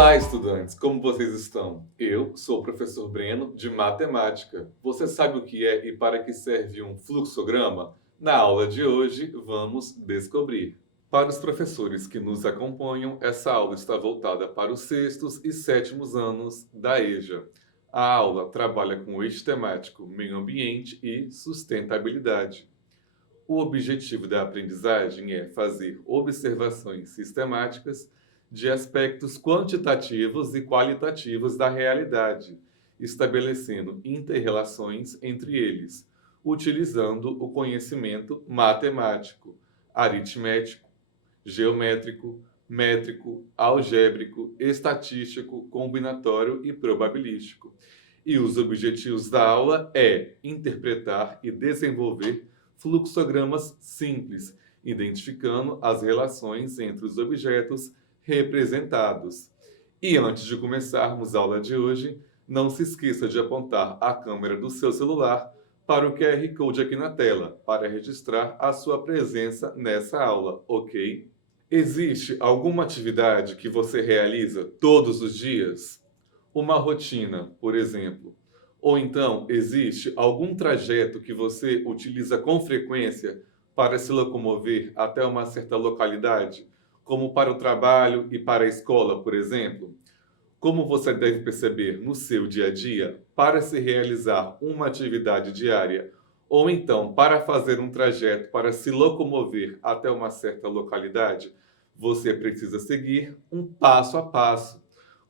Olá, estudantes! Como vocês estão? Eu sou o professor Breno, de Matemática. Você sabe o que é e para que serve um fluxograma? Na aula de hoje, vamos descobrir. Para os professores que nos acompanham, essa aula está voltada para os sextos e sétimos anos da EJA. A aula trabalha com o eixo temático meio ambiente e sustentabilidade. O objetivo da aprendizagem é fazer observações sistemáticas de aspectos quantitativos e qualitativos da realidade, estabelecendo inter-relações entre eles, utilizando o conhecimento matemático, aritmético, geométrico, métrico, algébrico, estatístico, combinatório e probabilístico. E os objetivos da aula é interpretar e desenvolver fluxogramas simples, identificando as relações entre os objetos representados. E antes de começarmos a aula de hoje, não se esqueça de apontar a câmera do seu celular para o QR Code aqui na tela, para registrar a sua presença nessa aula, ok? Existe alguma atividade que você realiza todos os dias? Uma rotina, por exemplo. Ou então, existe algum trajeto que você utiliza com frequência para se locomover até uma certa localidade, como para o trabalho e para a escola, por exemplo? Como você deve perceber no seu dia a dia, para se realizar uma atividade diária, ou então para fazer um trajeto para se locomover até uma certa localidade, você precisa seguir um passo a passo,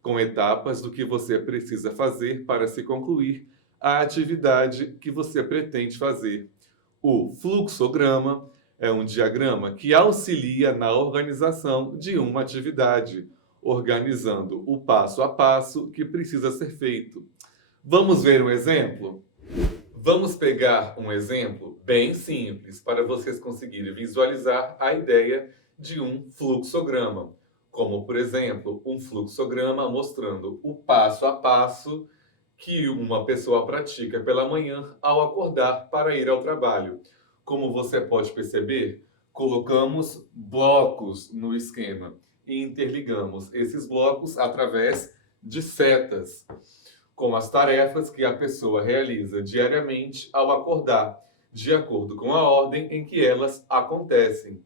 com etapas do que você precisa fazer para se concluir a atividade que você pretende fazer. O fluxograma é um diagrama que auxilia na organização de uma atividade, organizando o passo a passo que precisa ser feito. Vamos ver um exemplo? Vamos pegar um exemplo bem simples para vocês conseguirem visualizar a ideia de um fluxograma. Como, por exemplo, um fluxograma mostrando o passo a passo que uma pessoa pratica pela manhã ao acordar para ir ao trabalho. Como você pode perceber, colocamos blocos no esquema e interligamos esses blocos através de setas, com as tarefas que a pessoa realiza diariamente ao acordar, de acordo com a ordem em que elas acontecem.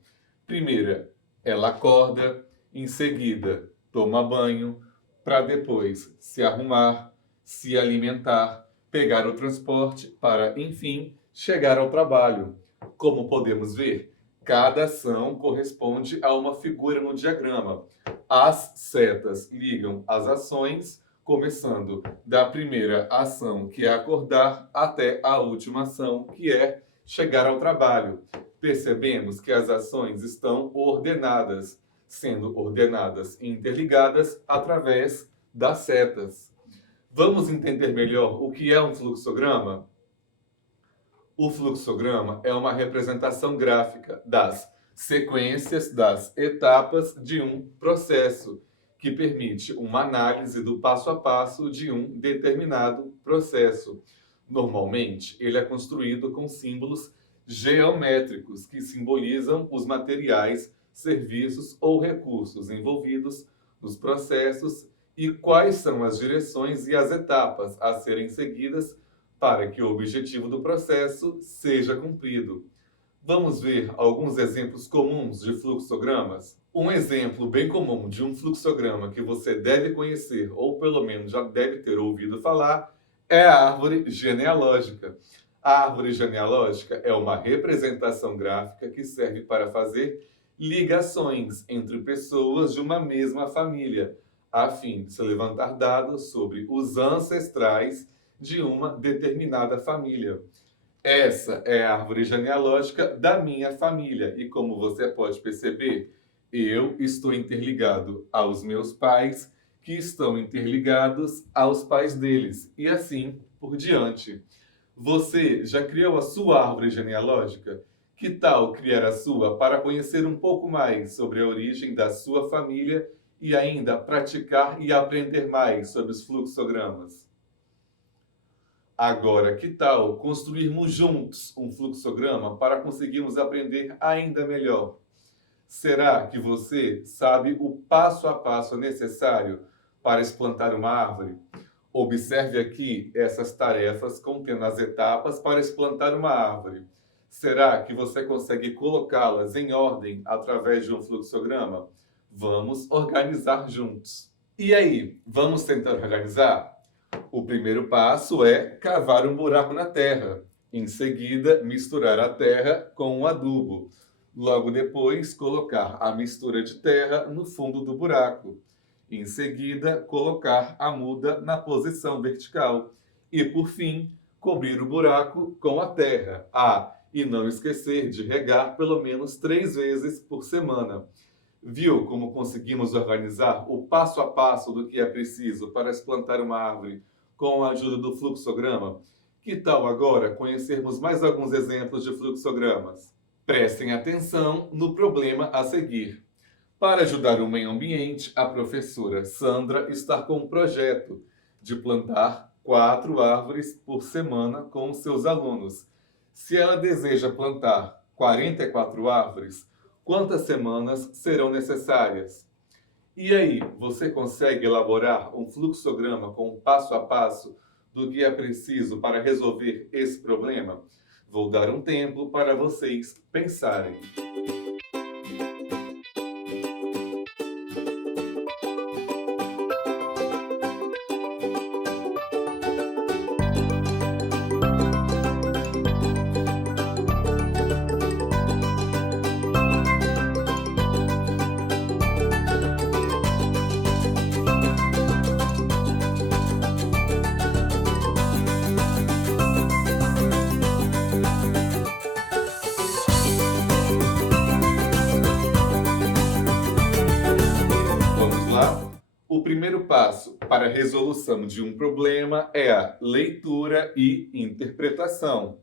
Primeira, ela acorda, em seguida, toma banho, para depois se arrumar, se alimentar, pegar o transporte para, enfim, chegar ao trabalho. Como podemos ver, cada ação corresponde a uma figura no diagrama. As setas ligam as ações, começando da primeira ação, que é acordar, até a última ação, que é chegar ao trabalho. Percebemos que as ações estão ordenadas, sendo ordenadas e interligadas através das setas. Vamos entender melhor o que é um fluxograma? O fluxograma é uma representação gráfica das sequências, das etapas de um processo, que permite uma análise do passo a passo de um determinado processo. Normalmente, ele é construído com símbolos geométricos que simbolizam os materiais, serviços ou recursos envolvidos nos processos e quais são as direções e as etapas a serem seguidas para que o objetivo do processo seja cumprido. Vamos ver alguns exemplos comuns de fluxogramas? Um exemplo bem comum de um fluxograma que você deve conhecer, ou pelo menos já deve ter ouvido falar, é a árvore genealógica. A árvore genealógica é uma representação gráfica que serve para fazer ligações entre pessoas de uma mesma família, a fim de se levantar dados sobre os ancestrais de uma determinada família. Essa é a árvore genealógica da minha família e, como você pode perceber, eu estou interligado aos meus pais, que estão interligados aos pais deles, e assim por diante. Você já criou a sua árvore genealógica? Que tal criar a sua para conhecer um pouco mais sobre a origem da sua família e ainda praticar e aprender mais sobre os fluxogramas? Agora, que tal construirmos juntos um fluxograma para conseguirmos aprender ainda melhor? Será que você sabe o passo a passo necessário para explantar uma árvore? Observe aqui essas tarefas contendo as etapas para explantar uma árvore. Será que você consegue colocá-las em ordem através de um fluxograma? Vamos organizar juntos. E aí, vamos tentar organizar? O primeiro passo é cavar um buraco na terra. Em seguida, misturar a terra com o adubo. Logo depois, colocar a mistura de terra no fundo do buraco. Em seguida, colocar a muda na posição vertical. E, por fim, cobrir o buraco com a terra. E não esquecer de regar pelo menos 3 vezes por semana. Viu como conseguimos organizar o passo a passo do que é preciso para explantar uma árvore com a ajuda do fluxograma? Que tal agora conhecermos mais alguns exemplos de fluxogramas? Prestem atenção no problema a seguir. Para ajudar o meio ambiente, a professora Sandra está com um projeto de plantar 4 árvores por semana com os seus alunos. Se ela deseja plantar 44 árvores, quantas semanas serão necessárias? E aí, você consegue elaborar um fluxograma com passo a passo do que é preciso para resolver esse problema? Vou dar um tempo para vocês pensarem. Vamos lá? O primeiro passo para a resolução de um problema é a leitura e interpretação.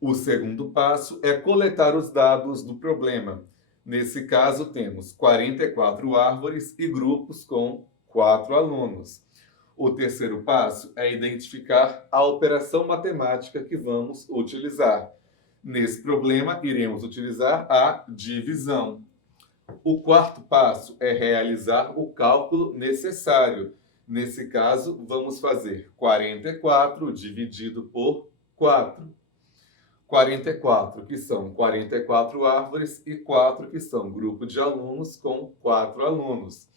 O segundo passo é coletar os dados do problema. Nesse caso, temos 44 árvores e grupos com 4 alunos. O terceiro passo é identificar a operação matemática que vamos utilizar. Nesse problema, iremos utilizar a divisão. O quarto passo é realizar o cálculo necessário. Nesse caso, vamos fazer 44 dividido por 4. 44, que são 44 árvores, e 4, que são grupo de alunos com 4 alunos.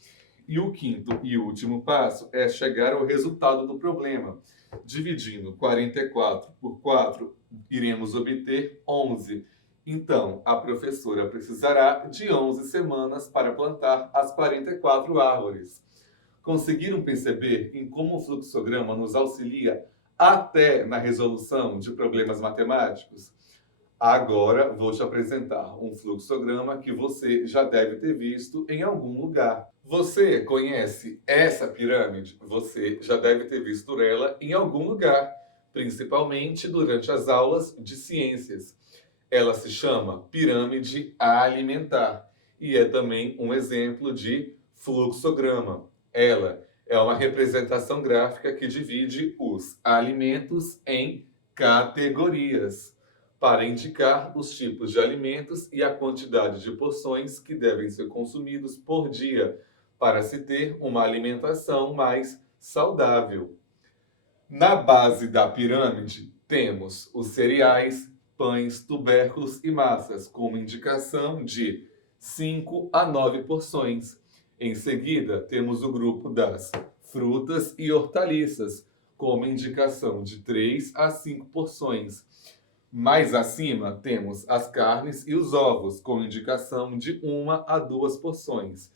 E o quinto e último passo é chegar ao resultado do problema. Dividindo 44 por 4, iremos obter 11. Então, a professora precisará de 11 semanas para plantar as 44 árvores. Conseguiram perceber em como o fluxograma nos auxilia até na resolução de problemas matemáticos? Agora vou te apresentar um fluxograma que você já deve ter visto em algum lugar. Você conhece essa pirâmide? Você já deve ter visto ela em algum lugar, principalmente durante as aulas de ciências. Ela se chama pirâmide alimentar e é também um exemplo de fluxograma. Ela é uma representação gráfica que divide os alimentos em categorias, para indicar os tipos de alimentos e a quantidade de porções que devem ser consumidos por dia, para se ter uma alimentação mais saudável. Na base da pirâmide, temos os cereais, pães, tubérculos e massas, como indicação de 5 a 9 porções. Em seguida, temos o grupo das frutas e hortaliças, como indicação de 3 a 5 porções. Mais acima, temos as carnes e os ovos, com indicação de 1 a 2 porções.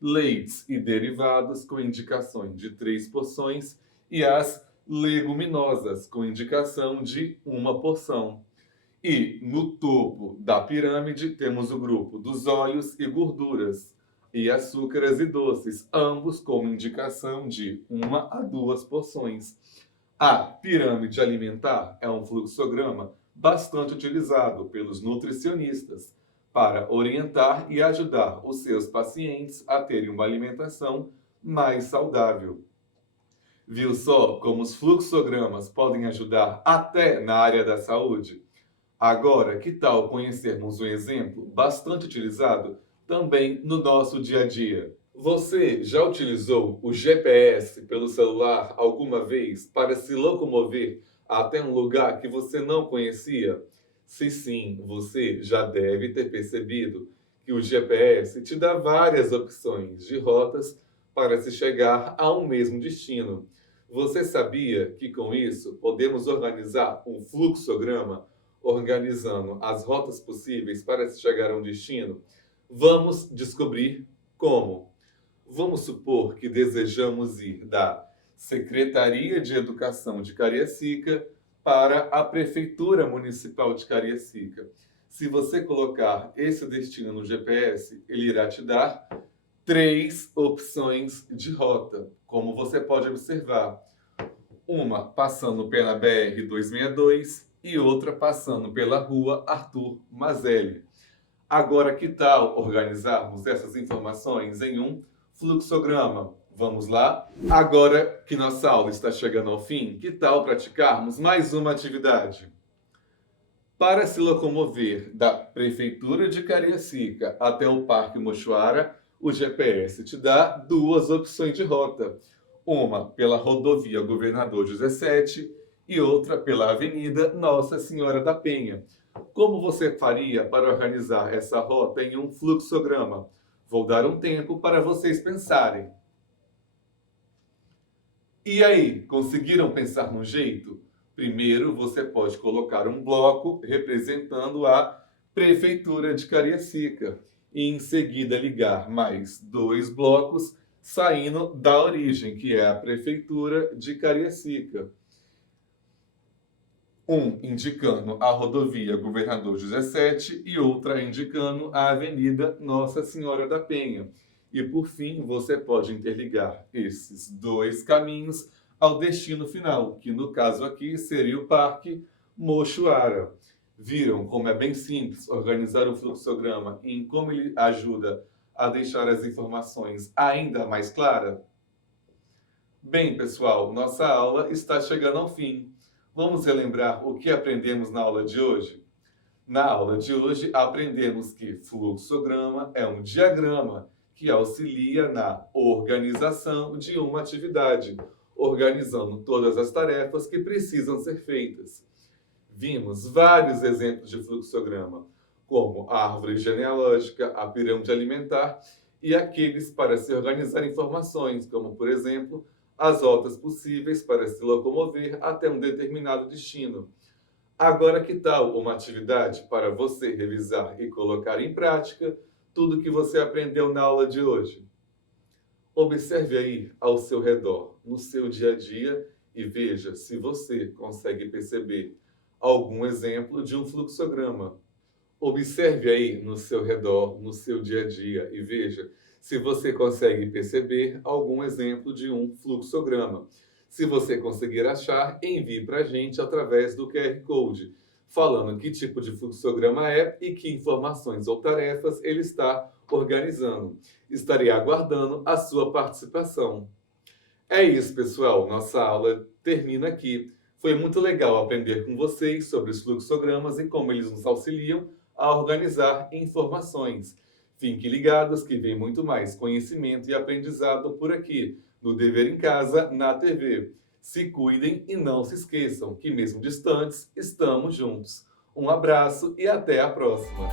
Leites e derivados, com indicação de 3 porções. E as leguminosas, com indicação de 1 porção. E no topo da pirâmide temos o grupo dos óleos e gorduras e açúcares e doces, ambos com indicação de 1 a 2 porções. A pirâmide alimentar é um fluxograma bastante utilizado pelos nutricionistas para orientar e ajudar os seus pacientes a terem uma alimentação mais saudável. Viu só como os fluxogramas podem ajudar até na área da saúde? Agora, que tal conhecermos um exemplo bastante utilizado também no nosso dia a dia? Você já utilizou o GPS pelo celular alguma vez para se locomover até um lugar que você não conhecia? Se sim, você já deve ter percebido que o GPS te dá várias opções de rotas para se chegar a um mesmo destino. Você sabia que com isso podemos organizar um fluxograma, organizando as rotas possíveis para se chegar a um destino? Vamos descobrir como. Vamos supor que desejamos ir da Secretaria de Educação de Cariacica para a Prefeitura Municipal de Cariacica. Se você colocar esse destino no GPS, ele irá te dar 3 opções de rota, como você pode observar. Uma passando pela BR-262 e outra passando pela Rua Arthur Mazelli. Agora, que tal organizarmos essas informações em um fluxograma? Vamos lá? Agora que nossa aula está chegando ao fim, que tal praticarmos mais uma atividade? Para se locomover da Prefeitura de Cariacica até o Parque Mochuara, o GPS te dá 2 opções de rota. Uma pela rodovia Governador José Sete e outra pela Avenida Nossa Senhora da Penha. Como você faria para organizar essa rota em um fluxograma? Vou dar um tempo para vocês pensarem. E aí, conseguiram pensar num jeito? Primeiro, você pode colocar um bloco representando a Prefeitura de Cariacica e em seguida ligar mais 2 blocos saindo da origem, que é a Prefeitura de Cariacica. Um indicando a rodovia Governador José Sete e outra indicando a Avenida Nossa Senhora da Penha. E por fim, você pode interligar esses 2 caminhos ao destino final, que no caso aqui seria o Parque Mochuara. Viram como é bem simples organizar o fluxograma e em como ele ajuda a deixar as informações ainda mais claras? Bem, pessoal, nossa aula está chegando ao fim. Vamos relembrar o que aprendemos na aula de hoje? Na aula de hoje, aprendemos que fluxograma é um diagrama que auxilia na organização de uma atividade, organizando todas as tarefas que precisam ser feitas. Vimos vários exemplos de fluxograma, como a árvore genealógica, a pirâmide alimentar e aqueles para se organizar informações, como, por exemplo, as rotas possíveis para se locomover até um determinado destino. Agora, que tal uma atividade para você revisar e colocar em prática tudo que você aprendeu na aula de hoje? Observe aí ao seu redor, no seu dia a dia, e veja se você consegue perceber algum exemplo de um fluxograma. Observe aí no seu redor, no seu dia a dia, e veja se você consegue perceber algum exemplo de um fluxograma. Se você conseguir achar, envie para a gente através do QR Code, falando que tipo de fluxograma é e que informações ou tarefas ele está organizando. Estarei aguardando a sua participação. É isso, pessoal. Nossa aula termina aqui. Foi muito legal aprender com vocês sobre os fluxogramas e como eles nos auxiliam a organizar informações. Fiquem ligados que vem muito mais conhecimento e aprendizado por aqui, no Dever em Casa, na TV. Se cuidem e não se esqueçam que mesmo distantes, estamos juntos. Um abraço e até a próxima!